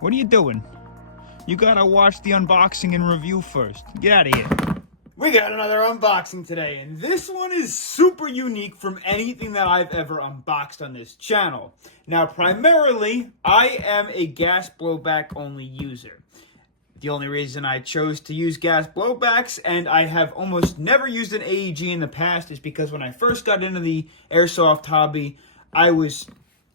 What are you doing? You gotta watch the unboxing and review first. Get out of here. We got another unboxing today, and this one is super unique from anything that I've ever unboxed on this channel. Now, primarily, I am a gas blowback only user. The only reason I chose to use gas blowbacks, and I have almost never used an AEG in the past, is because when I first got into the airsoft hobby, I was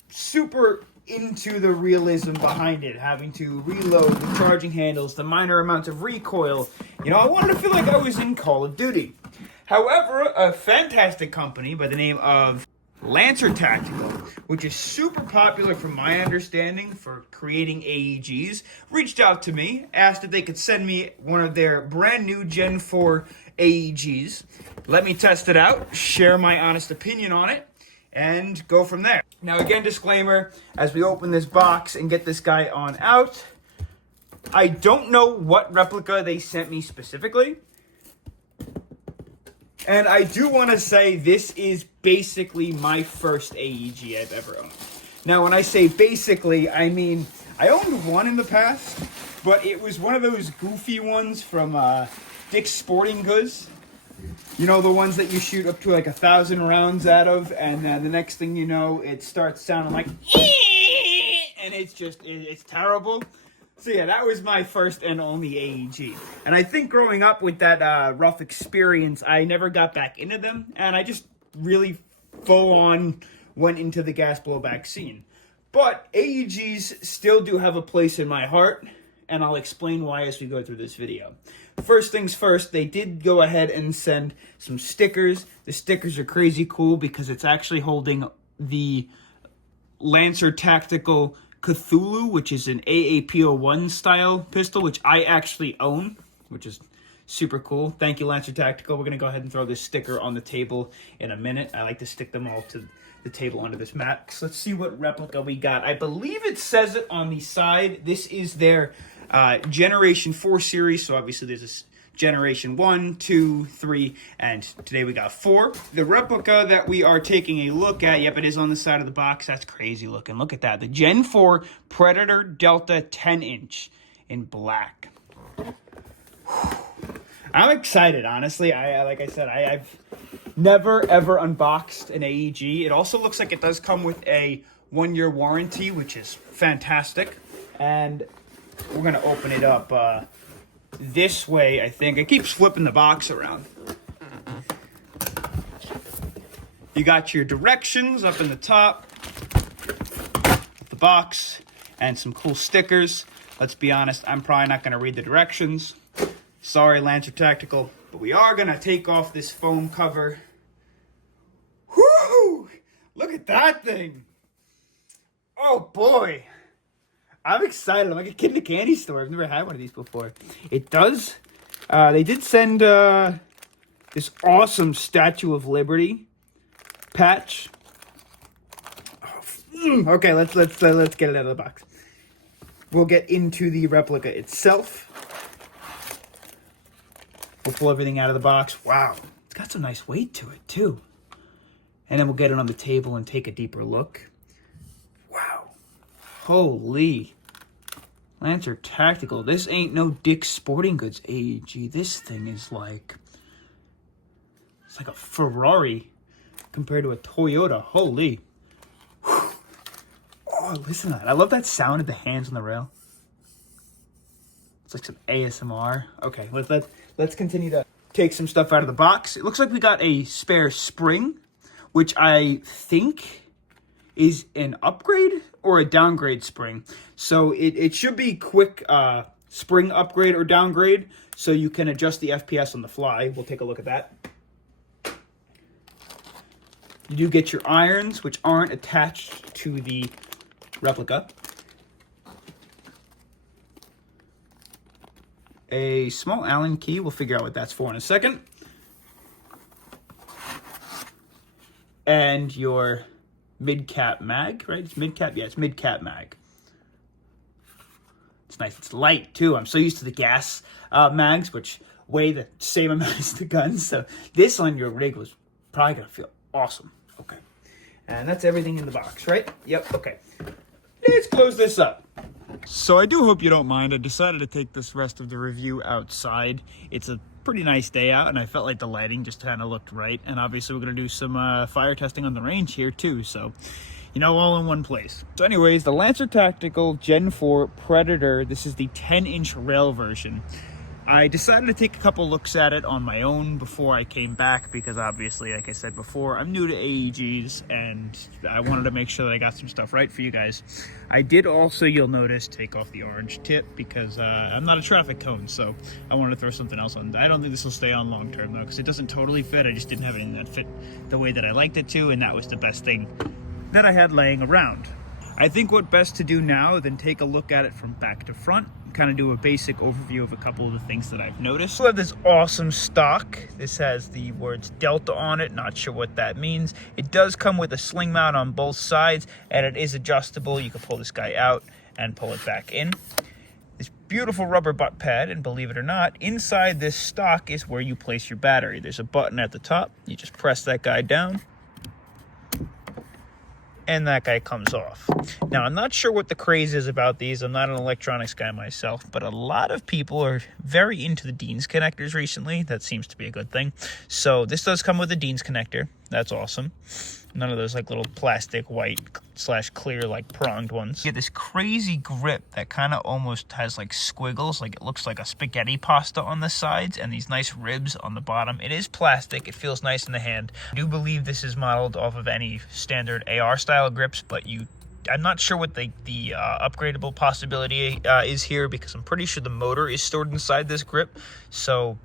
super into the realism behind it, having to reload, the charging handles, the minor amounts of recoil. You know, I wanted to feel like I was in Call of Duty. However, a fantastic company by the name of Lancer Tactical, which is super popular from my understanding for creating AEGs, reached out to me, asked if they could send me one of their brand new Gen 4 AEGs. Let me test it out, share my honest opinion on it, and go from there. Now, again, disclaimer, as we open this box and get this guy on out, I don't know what replica they sent me specifically. And I do want to say this is basically my first AEG I've ever owned. Now, when I say basically, I mean, I owned one in the past, but it was one of those goofy ones from Dick's Sporting Goods. You know, the ones that you shoot up to like 1,000 rounds out of, and the next thing you know, it starts sounding like, and it's terrible. So yeah, that was my first and only AEG. And I think growing up with that rough experience, I never got back into them, and I just really full on went into the gas blowback scene. But AEGs still do have a place in my heart, and I'll explain why as we go through this video. First things first, they did go ahead and send some stickers. The stickers are crazy cool because it's actually holding the Lancer Tactical Cthulhu, which is an AAP01 style pistol, which I actually own, which is super cool. Thank you, Lancer Tactical. We're going to go ahead and throw this sticker on the table in a minute. I like to stick them all to the table under this mat. So let's see what replica we got. I believe it says it on the side. This is their Generation 4 series, so obviously there's this Generation 1, 2, 3, and today we got 4. The replica that we are taking a look at, yep, it is on the side of the box. That's crazy looking. Look at that. The Gen 4 Predator Delta 10-inch in black. I'm excited, honestly. Like I said, I've never, ever unboxed an AEG. It also looks like it does come with a 1-year warranty, which is fantastic. And we're going to open it up this way, I think. It keeps flipping the box around. You got your directions up in the top of the box and some cool stickers. Let's be honest, I'm probably not going to read the directions. Sorry, Lancer Tactical, but we are going to take off this foam cover. Whoo! Look at that thing! Oh, boy! I'm excited. I'm like a kid in a candy store. I've never had one of these before. It does. They did send this awesome Statue of Liberty patch. Oh, okay, let's get it out of the box. We'll get into the replica itself. We'll pull everything out of the box. Wow, it's got some nice weight to it too. And then we'll get it on the table and take a deeper look. Wow. Holy. Lancer Tactical. This ain't no Dick's Sporting Goods AEG. This thing is like, it's like a Ferrari compared to a Toyota. Holy. Whew. Oh, listen to that. I love that sound of the hands on the rail. It's like some ASMR. Okay, let's continue to take some stuff out of the box. It looks like we got a spare spring, which I think is an upgrade or a downgrade spring. So it should be quick spring upgrade or downgrade, so you can adjust the FPS on the fly. We'll take a look at that. You do get your irons, which aren't attached to the replica. A small Allen key. We'll figure out what that's for in a second. And your mid-cap mag, right? It's mid-cap? Yeah, it's mid-cap mag. It's nice. It's light, too. I'm so used to the gas mags, which weigh the same amount as the guns. So this on your rig was probably going to feel awesome. Okay. And that's everything in the box, right? Yep, okay. Let's close this up. So I do hope you don't mind. I decided to take this rest of the review outside. It's a pretty nice day out, and I felt like the lighting just kind of looked right. And obviously we're going to do some fire testing on the range here too, so you know, all in one place. So anyways, the Lancer Tactical Gen 4 Predator. This is the 10-inch rail version. I decided to take a couple looks at it on my own before I came back because obviously, like I said before, I'm new to AEGs and I wanted to make sure that I got some stuff right for you guys. I did also, you'll notice, take off the orange tip because I'm not a traffic cone, so I wanted to throw something else on. I don't think this will stay on long term though because it doesn't totally fit. I just didn't have anything that fit the way that I liked it to, and that was the best thing that I had laying around. I think what best to do now than take a look at it from back to front, kind of do a basic overview of a couple of the things that I've noticed. We have this awesome stock. This has the words Delta on it, not sure what that means. It does come with a sling mount on both sides, and it is adjustable. You can pull this guy out and pull it back in. This beautiful rubber butt pad, and believe it or not, inside this stock is where you place your battery. There's a button at the top. You just press that guy down, and that guy comes off. Now, I'm not sure what the craze is about these. I'm not an electronics guy myself, but a lot of people are very into the Dean's connectors recently. That seems to be a good thing. So this does come with a Dean's connector. That's awesome. None of those like little plastic white / clear like pronged ones. You get this crazy grip that kind of almost has like squiggles, like it looks like a spaghetti pasta on the sides, and these nice ribs on the bottom. It is plastic. It feels nice in the hand. I do believe this is modeled off of any standard AR style grips, but I'm not sure what the upgradable possibility is here because I'm pretty sure the motor is stored inside this grip. So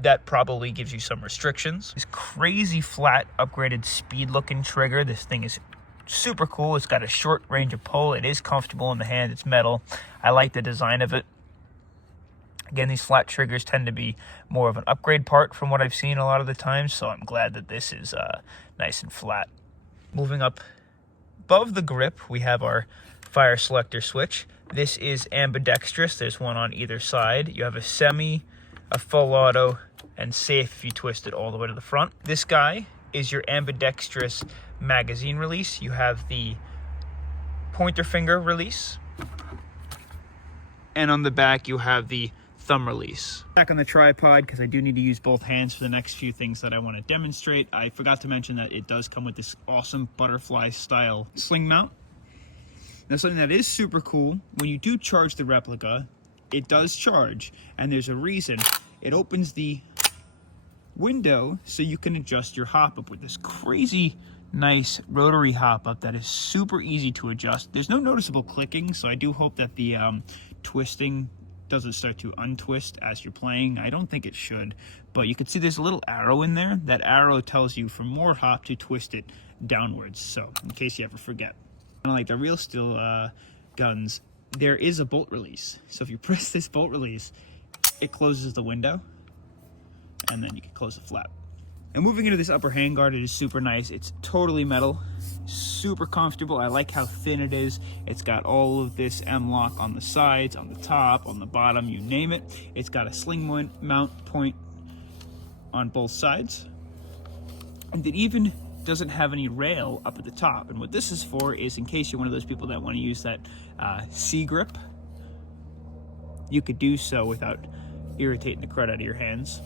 that probably gives you some restrictions. This crazy flat upgraded speed looking trigger. This thing is super cool. It's got a short range of pull. It is comfortable in the hand. It's metal. I like the design of it. Again, these flat triggers tend to be more of an upgrade part from what I've seen a lot of the time, so I'm glad that this is nice and flat. Moving up above the grip, we have our fire selector switch. This is ambidextrous. There's one on either side. You have a semi, a full auto, and safe if you twist it all the way to the front. This guy is your ambidextrous magazine release. You have the pointer finger release, and on the back you have the thumb release. Back on the tripod because I do need to use both hands for the next few things that I want to demonstrate. I forgot to mention that it does come with this awesome butterfly style sling mount. Now, something that is super cool, when you do charge the replica, it does charge, and there's a reason. It opens the window so you can adjust your hop-up with this crazy nice rotary hop-up that is super easy to adjust. There's no noticeable clicking, so I do hope that the twisting doesn't start to untwist as you're playing. I don't think it should, but you can see there's a little arrow in there. That arrow tells you for more hop to twist it downwards, so in case you ever forget. Unlike the real steel guns, there is a bolt release. So if you press this bolt release, it closes the window, and then you can close the flap. And moving into this upper handguard, it is super nice. It's totally metal, super comfortable. I like how thin it is. It's got all of this M-LOK on the sides, on the top, on the bottom, you name it. It's got a sling mount point on both sides. And it even doesn't have any rail up at the top. And what this is for is in case you're one of those people that want to use that C grip, you could do so without irritating the crud out of your hands.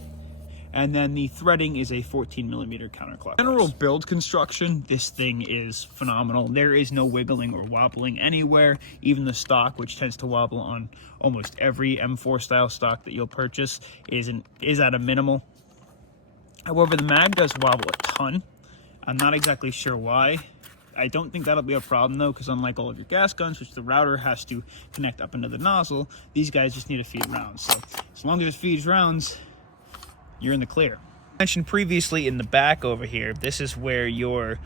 And then the threading is a 14mm counterclockwise. General build construction, this thing is phenomenal. There is no wiggling or wobbling anywhere. Even the stock, which tends to wobble on almost every M4 style stock that you'll purchase, is at a minimal. However, the mag does wobble a ton. I'm not exactly sure why. I don't think that'll be a problem though, because unlike all of your gas guns, which the router has to connect up into the nozzle, these guys just need to feed rounds. So as long as it feeds rounds, you're in the clear. I mentioned previously in the back over here, this is where you're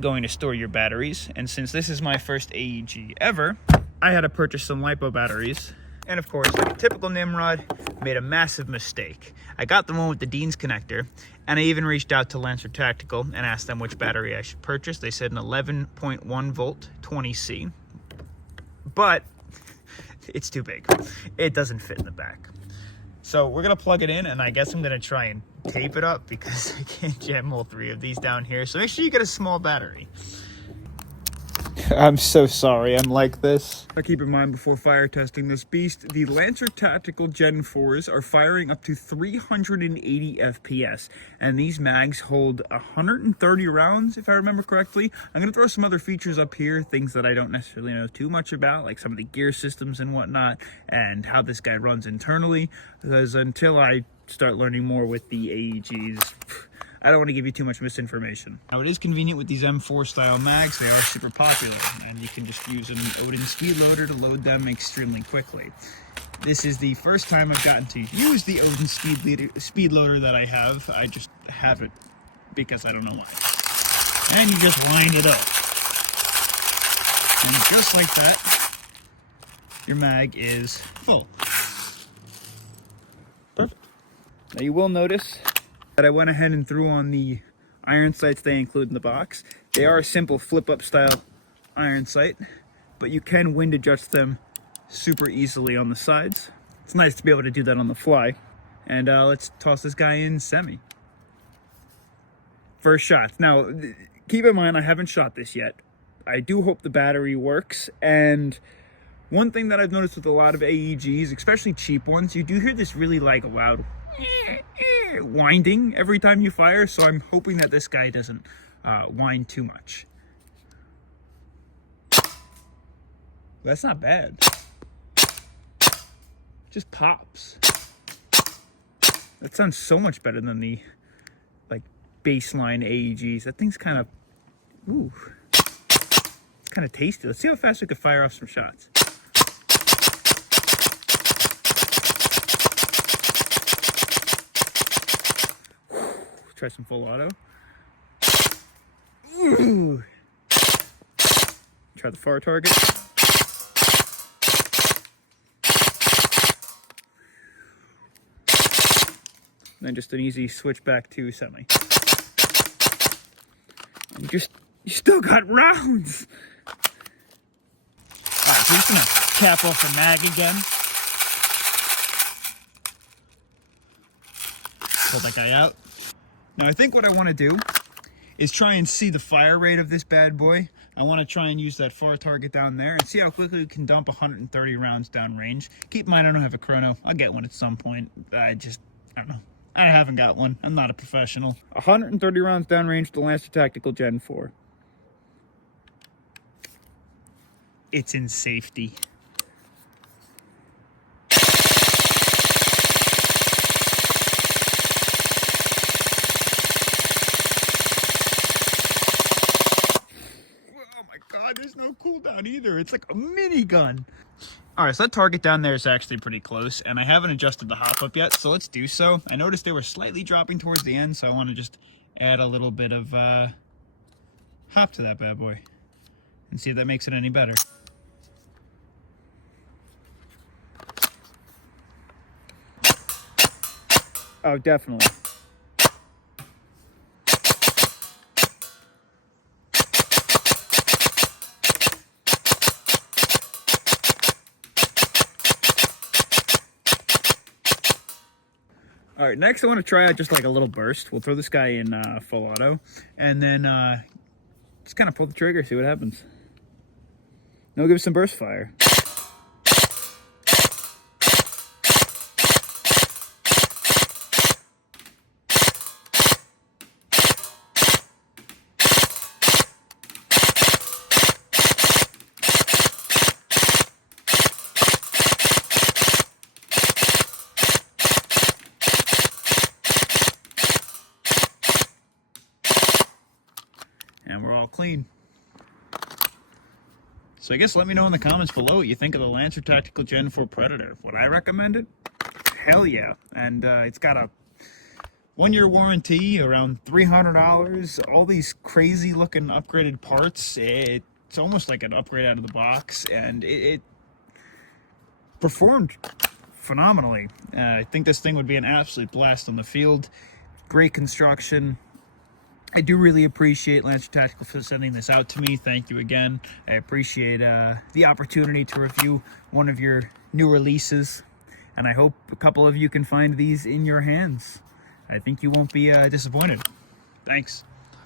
going to store your batteries. And since this is my first AEG ever, I had to purchase some LiPo batteries. And of course, like a typical Nimrod, made a massive mistake. I got the one with the Dean's connector, and I even reached out to Lancer Tactical and asked them which battery I should purchase. They said an 11.1 volt 20C, but it's too big. It doesn't fit in the back. So we're gonna plug it in, and I guess I'm gonna try and tape it up because I can't jam all three of these down here. So make sure you get a small battery. I'm so sorry I'm like this. Keep in mind before fire testing this beast, the Lancer Tactical Gen 4s are firing up to 380 FPS, and these mags hold 130 rounds, if I remember correctly. I'm going to throw some other features up here, things that I don't necessarily know too much about, like some of the gear systems and whatnot, and how this guy runs internally, because until I start learning more with the AEGs, I don't want to give you too much misinformation. Now, it is convenient with these M4 style mags. They are super popular, and you can just use an Odin speed loader to load them extremely quickly. This is the first time I've gotten to use the Odin speed loader that I have. I just have it because I don't know why. And you just line it up. And just like that, your mag is full. Perfect. Now you will notice that I went ahead and threw on the iron sights they include in the box. They are a simple flip-up style iron sight, but you can wind adjust them super easily on the sides. It's nice to be able to do that on the fly. And let's toss this guy in semi. First shot. Now, keep in mind, I haven't shot this yet. I do hope the battery works, and one thing that I've noticed with a lot of AEGs, especially cheap ones, you do hear this really like loud winding every time you fire, so I'm hoping that this guy doesn't whine too much. That's not bad. Just pops. That sounds so much better than the like baseline AEGs. That thing's kind of, ooh, it's kind of tasty. Let's see how fast we could fire off some shots. Try some full auto. Ooh. Try the far target. And then just an easy switch back to semi. And you still got rounds. Alright, so just gonna cap off the mag again. Pull that guy out. Now I think what I want to do is try and see the fire rate of this bad boy. I want to try and use that far target down there and see how quickly we can dump 130 rounds down range. Keep in mind I don't have a chrono. I'll get one at some point. I don't know. I haven't got one. I'm not a professional. 130 rounds down range to the Lancer Tactical Gen 4. It's in safety. There's no cooldown either. It's like a minigun. All right, so that target down there is actually pretty close, and I haven't adjusted the hop-up yet, so let's do so. I noticed they were slightly dropping towards the end, so I want to just add a little bit of hop to that bad boy and see if that makes it any better. Oh, definitely. All right, next I want to try out just like a little burst. We'll throw this guy in full auto, and then just kind of pull the trigger, see what happens. Now we'll give it some burst fire. And we're all clean. So I guess let me know in the comments below what you think of the Lancer Tactical Gen 4 Predator. Would I recommend it? Hell yeah. And it's got a 1-year warranty, around $300, all these crazy looking upgraded parts. It's almost like an upgrade out of the box, and it performed phenomenally. I think this thing would be an absolute blast on the field. Great construction. I do really appreciate Lancer Tactical for sending this out to me. Thank you again. I appreciate the opportunity to review one of your new releases, and I hope a couple of you can find these in your hands. I think you won't be disappointed. Thanks.